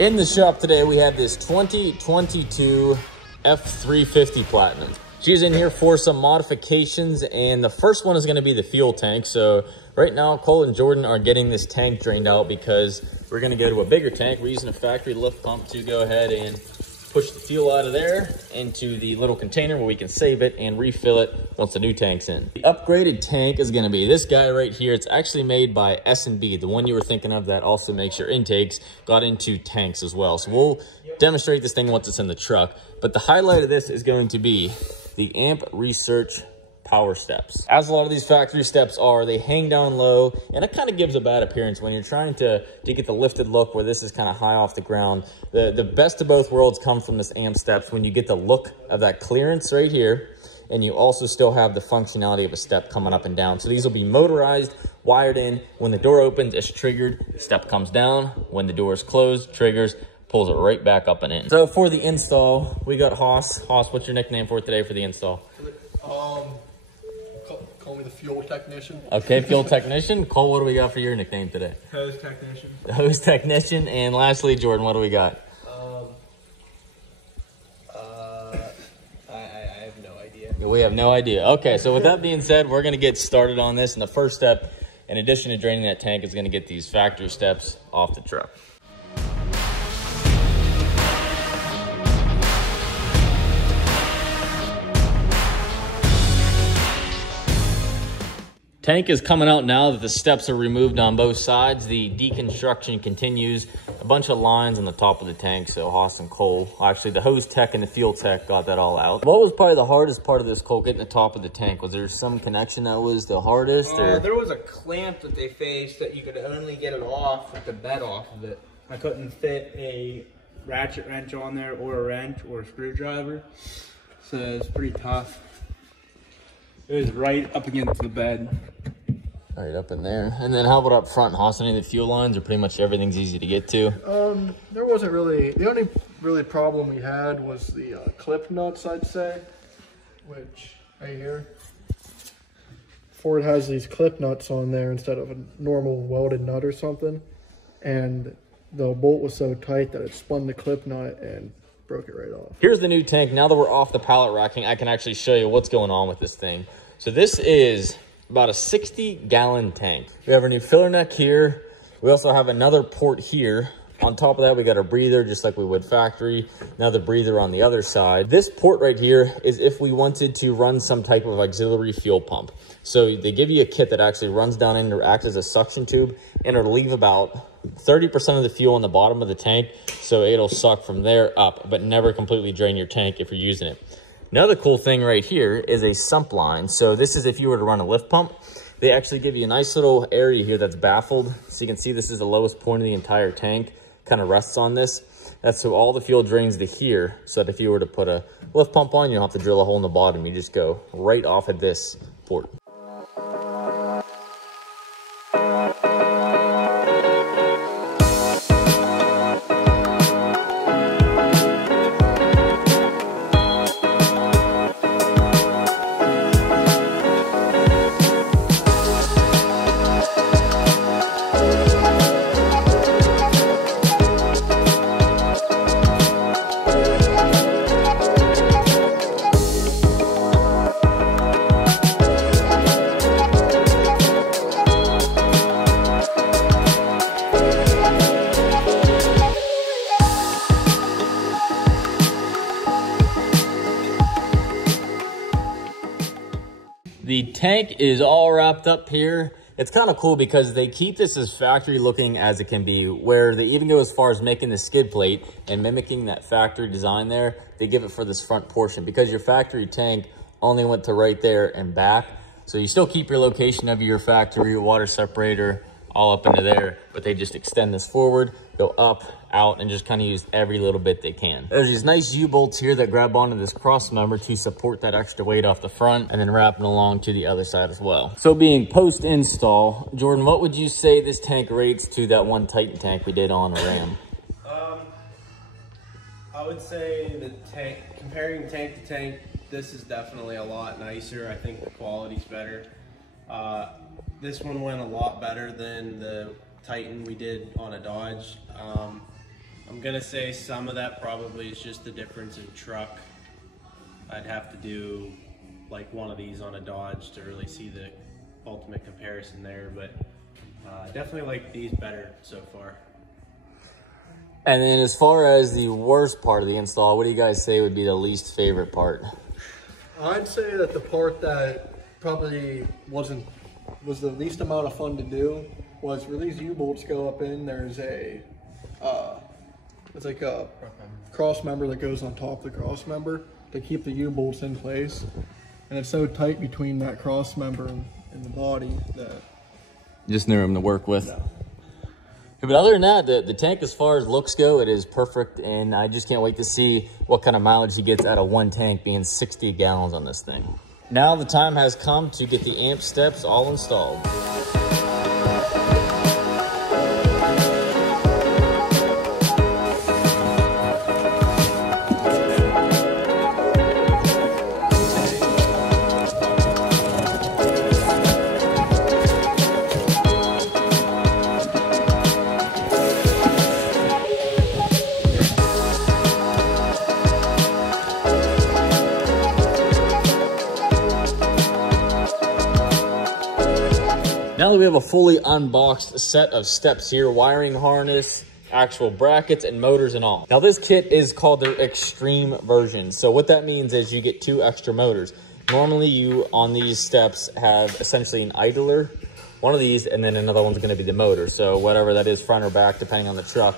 In the shop today, we have this 2022 F-350 Platinum. She's in here for some modifications, and the first one is going to be the fuel tank. So right now, Cole and Jordan are getting this tank drained out because we're going to go to a bigger tank. We're using a factory lift pump to go ahead and push the fuel out of there into the little container where we can save it and refill it once the new tank's in. The upgraded tank is going to be this guy right here. It's actually made by S&B, the one you were thinking of that also makes your intakes, got into tanks as well. So we'll demonstrate this thing once it's in the truck. But the highlight of this is going to be the Amp Research power steps. As a lot of these factory steps are, they hang down low, and it kind of gives a bad appearance when you're trying to get the lifted look where this is kind of high off the ground. The best of both worlds come from this Amp steps when you get the look of that clearance right here, and you also still have the functionality of a step coming up and down. So these will be motorized, wired in. When the door opens, it's triggered, step comes down. When the door is closed, triggers, pulls it right back up and in. So for the install, we got Haas. Haas, what's your nickname for today for the install? Call me the fuel technician. Okay, fuel technician. Cole, what do we got for your nickname today? Hose technician. The hose technician. And lastly, Jordan, what do we got? I have no idea. We have no idea. Okay, so with that being said, we're going to get started on this. And the first step, in addition to draining that tank, is going to get these factory steps off the truck. Tank is coming out now that the steps are removed on both sides. The deconstruction continues. A bunch of lines on the top of the tank. So Haas and Cole, actually the hose tech and the fuel tech got that all out. What was probably the hardest part of this, Cole, getting the top of the tank? Was there some connection that was the hardest? Or? There was a clamp that they faced that you could only get it off with the bed off of it. I couldn't fit a ratchet wrench on there or a wrench or a screwdriver. So it's pretty tough. It was right up against the bed. Right up in there. And then how about up front, Haas? Any of the fuel lines, or pretty much everything's easy to get to? There wasn't really, the only really problem we had was the clip nuts, I'd say, which right here. Ford has these clip nuts on there instead of a normal welded nut or something. And the bolt was so tight that it spun the clip nut and broke it right off. Here's the new tank. Now that we're off the pallet racking, I can actually show you what's going on with this thing. So this is about a 60-gallon tank. We have our new filler neck here. We also have another port here. On top of that, we got a breather, just like we would factory. Another breather on the other side. This port right here is if we wanted to run some type of auxiliary fuel pump. So they give you a kit that actually runs down in to act as a suction tube, and it'll leave about 30% of the fuel on the bottom of the tank. So it'll suck from there up, but never completely drain your tank if you're using it. Another cool thing right here is a sump line. So this is if you were to run a lift pump. They actually give you a nice little area here that's baffled. So you can see this is the lowest point of the entire tank. Kind of rests on this. That's so all the fuel drains to here. So that if you were to put a lift pump on, you don't have to drill a hole in the bottom. You just go right off at this port. The tank is all wrapped up here. It's kind of cool because they keep this as factory looking as it can be, where they even go as far as making the skid plate and mimicking that factory design there. They give it for this front portion because your factory tank only went to right there and back. So you still keep your location of your factory, your water separator, all up into there, but they just extend this forward, go up, out, and just kind of use every little bit they can. There's these nice U-bolts here that grab onto this cross member to support that extra weight off the front, and then wrapping along to the other side as well. So being post-install, Jordan, what would you say this tank rates to that one Titan tank we did on a Ram? I would say the tank, comparing tank to tank, this is definitely a lot nicer. I think the quality's better. This one went a lot better than the Titan we did on a Dodge. I'm gonna say some of that probably is just the difference in truck. I'd have to do like one of these on a Dodge to really see the ultimate comparison there, but definitely like these better so far. And then as far as the worst part of the install, what do you guys say would be the least favorite part? I'd say that the part that probably was the least amount of fun to do was where these U-bolts go up in. There's a it's like a cross member that goes on top of the cross member to keep the U-bolts in place, and it's so tight between that cross member and the body that Just no room to work with. no. But other than that, the tank, as far as looks go, it is perfect, and I just can't wait to see what kind of mileage he gets out of one tank being 60 gallons on this thing. Now the time has come to get the amp steps all installed. Now that we have a fully unboxed set of steps here, wiring harness, actual brackets, and motors and all. Now this kit is called their extreme version. So what that means is you get 2 extra motors. Normally you, on these steps, have essentially an idler, one of these, and then another one's gonna be the motor. So whatever that is, front or back, depending on the truck,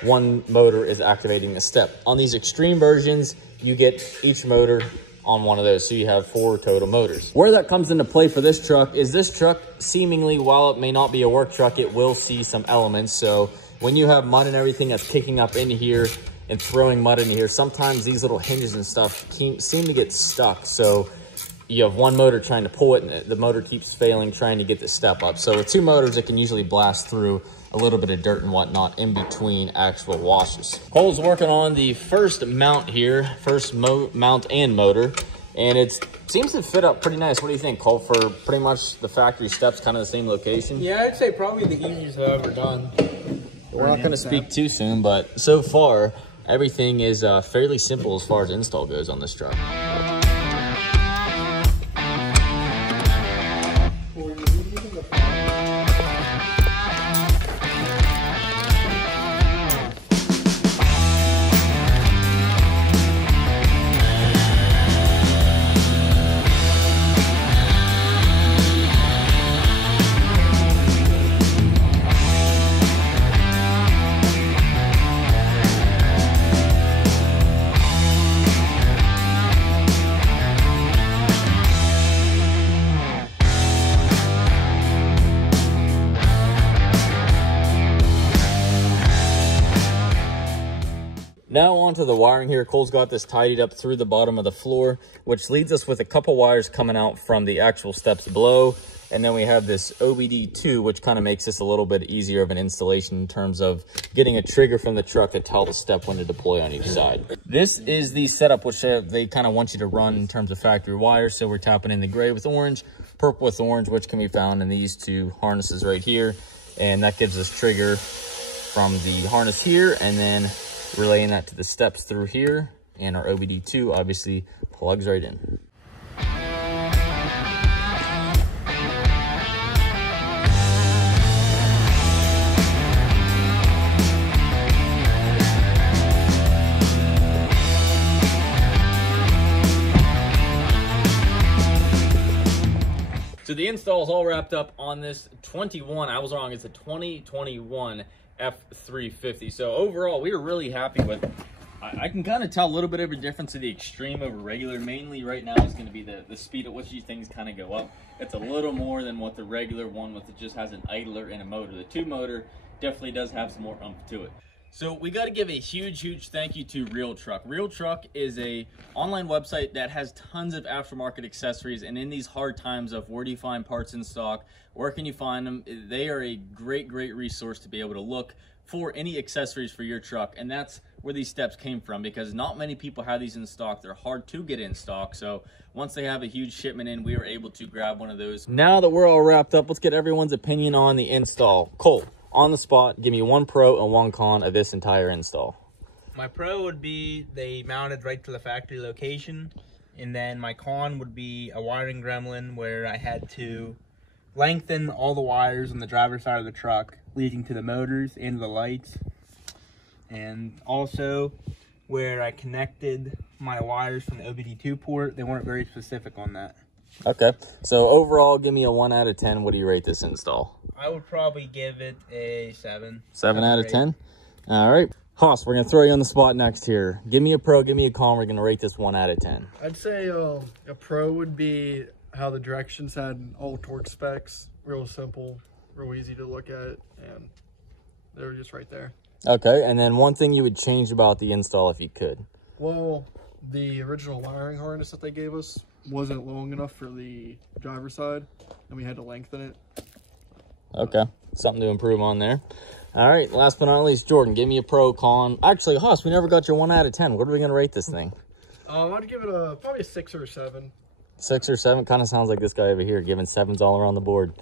one motor is activating the step. On these extreme versions, you get each motor on one of those, so you have 4 total motors. Where that comes into play for this truck is this truck, seemingly, while it may not be a work truck, it will see some elements. So when you have mud and everything that's kicking up in here and throwing mud in here, sometimes these little hinges and stuff seem to get stuck. So you have one motor trying to pull it and the motor keeps failing trying to get the step up. So with 2 motors, it can usually blast through a little bit of dirt and whatnot in between actual washes. Cole's working on the first mount here, first mount and motor, and it seems to fit up pretty nice. What do you think, Cole, for pretty much the factory steps, kind of the same location? Yeah, I'd say probably the easiest I've ever done. We're not going to speak too soon, but so far, everything is fairly simple as far as install goes on this truck. Now onto the wiring here. Cole's got this tidied up through the bottom of the floor, which leads us with a couple wires coming out from the actual steps below. And then we have this OBD2, which kind of makes this a little bit easier of an installation in terms of getting a trigger from the truck to tell the step when to deploy on each side. This is the setup which they kind of want you to run in terms of factory wires. So we're tapping in the gray with orange, purple with orange, which can be found in these 2 harnesses right here. And that gives us trigger from the harness here, and then relaying that to the steps through here, and our OBD2 obviously plugs right in. So the install is all wrapped up on this 21, I was wrong, it's a 2021 F-350. So overall, we were really happy with it. I can kind of tell a little bit of a difference of the extreme over regular. Mainly right now is going to be the speed at which these things kind of go up. It's a little more than what the regular one with it just has an idler and a motor. The 2 motor definitely does have some more oomph to it. So we got to give a huge thank you to Real Truck. Real Truck is a online website that has tons of aftermarket accessories, and in these hard times of where do you find parts in stock, where can you find them, they are a great resource to be able to look for any accessories for your truck. And that's where these steps came from, because not many people have these in stock. They're hard to get in stock. So once they have a huge shipment in, we were able to grab one of those. Now that we're all wrapped up, let's get everyone's opinion on the install. Cole, on the spot, give me one pro and one con of this entire install. My pro would be they mounted right to the factory location, and then my con would be a wiring gremlin where I had to lengthen all the wires on the driver's side of the truck leading to the motors and the lights, and also where I connected my wires from the OBD2 port. They weren't very specific on that. Okay, so overall, give me a 1 out of 10. What do you rate this install? I would probably give it a 7. 7 out of 10? All right. Haas, we're going to throw you on the spot next here. Give me a pro, give me a con. We're going to rate this 1 out of 10. I'd say a pro would be how the directions had all torque specs. Real simple, real easy to look at, and they were just right there. Okay, and then one thing you would change about the install if you could. Well, the original wiring harness that they gave us wasn't long enough for the driver's side, and we had to lengthen it. Okay, something to improve on there. All right, last but not least, Jordan, give me a pro, con. Actually, Haas, we never got your 1 out of 10. What are we going to rate this thing? I'd give it probably a 6 or a 7. 6 or 7? Kind of sounds like this guy over here, giving 7s all around the board.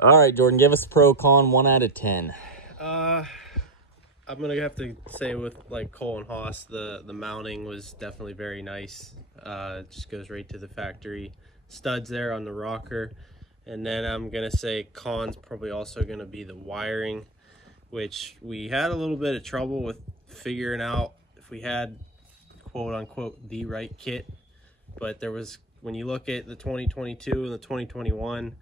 All right, Jordan, give us a pro, con, 1 out of 10. I'm going to have to say with like Cole and Haas, the mounting was definitely very nice. It just goes right to the factory studs there on the rocker. And then I'm going to say con's probably also going to be the wiring, which we had a little bit of trouble with figuring out if we had quote unquote the right kit. But there was, when you look at the 2022 and the 2021,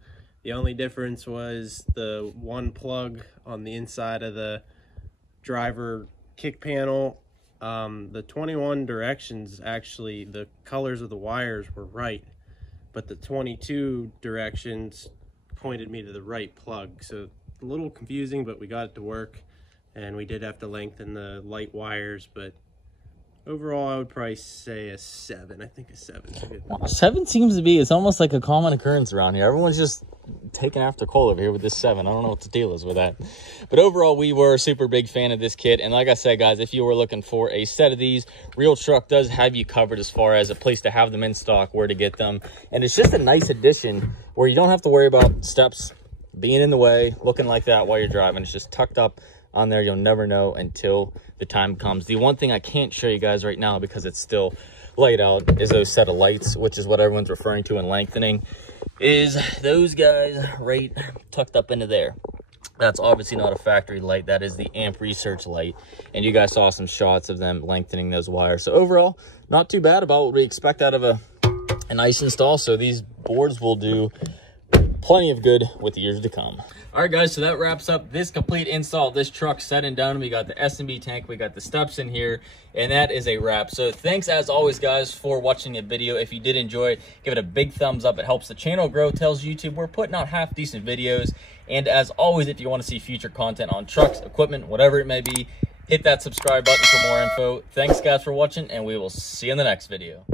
the only difference was the one plug on the inside of the driver kick panel. The 21 directions, actually the colors of the wires were right, but the 22 directions pointed me to the right plug. So a little confusing, but we got it to work, and we did have to lengthen the light wires. But overall, I would probably say a 7. I think a 7 is a good number. 7 seems to be, it's almost like a common occurrence around here. Everyone's just taking after Cole over here with this 7. I don't know what the deal is with that. But overall, we were a super big fan of this kit. And like I said, guys, if you were looking for a set of these, Real Truck does have you covered as far as a place to have them in stock, where to get them. And it's just a nice addition where you don't have to worry about steps being in the way, looking like that while you're driving. It's just tucked up on there. You'll never know until the time comes. The one thing I can't show you guys right now because it's still laid out is those set of lights, which is what everyone's referring to in lengthening, is those guys right tucked up into there. That's obviously not a factory light. That is the amp research light, and you guys saw some shots of them lengthening those wires. So overall, not too bad about what we expect out of a nice install. So these boards will do plenty of good with the years to come. All right, guys, so that wraps up this complete install of this truck set and done. We got the S&B tank, we got the steps in here, and that is a wrap. So thanks, as always, guys, for watching the video. If you did enjoy it, give it a big thumbs up. It helps the channel grow, tells YouTube we're putting out half-decent videos. And as always, if you want to see future content on trucks, equipment, whatever it may be, hit that subscribe button for more info. Thanks, guys, for watching, and we will see you in the next video.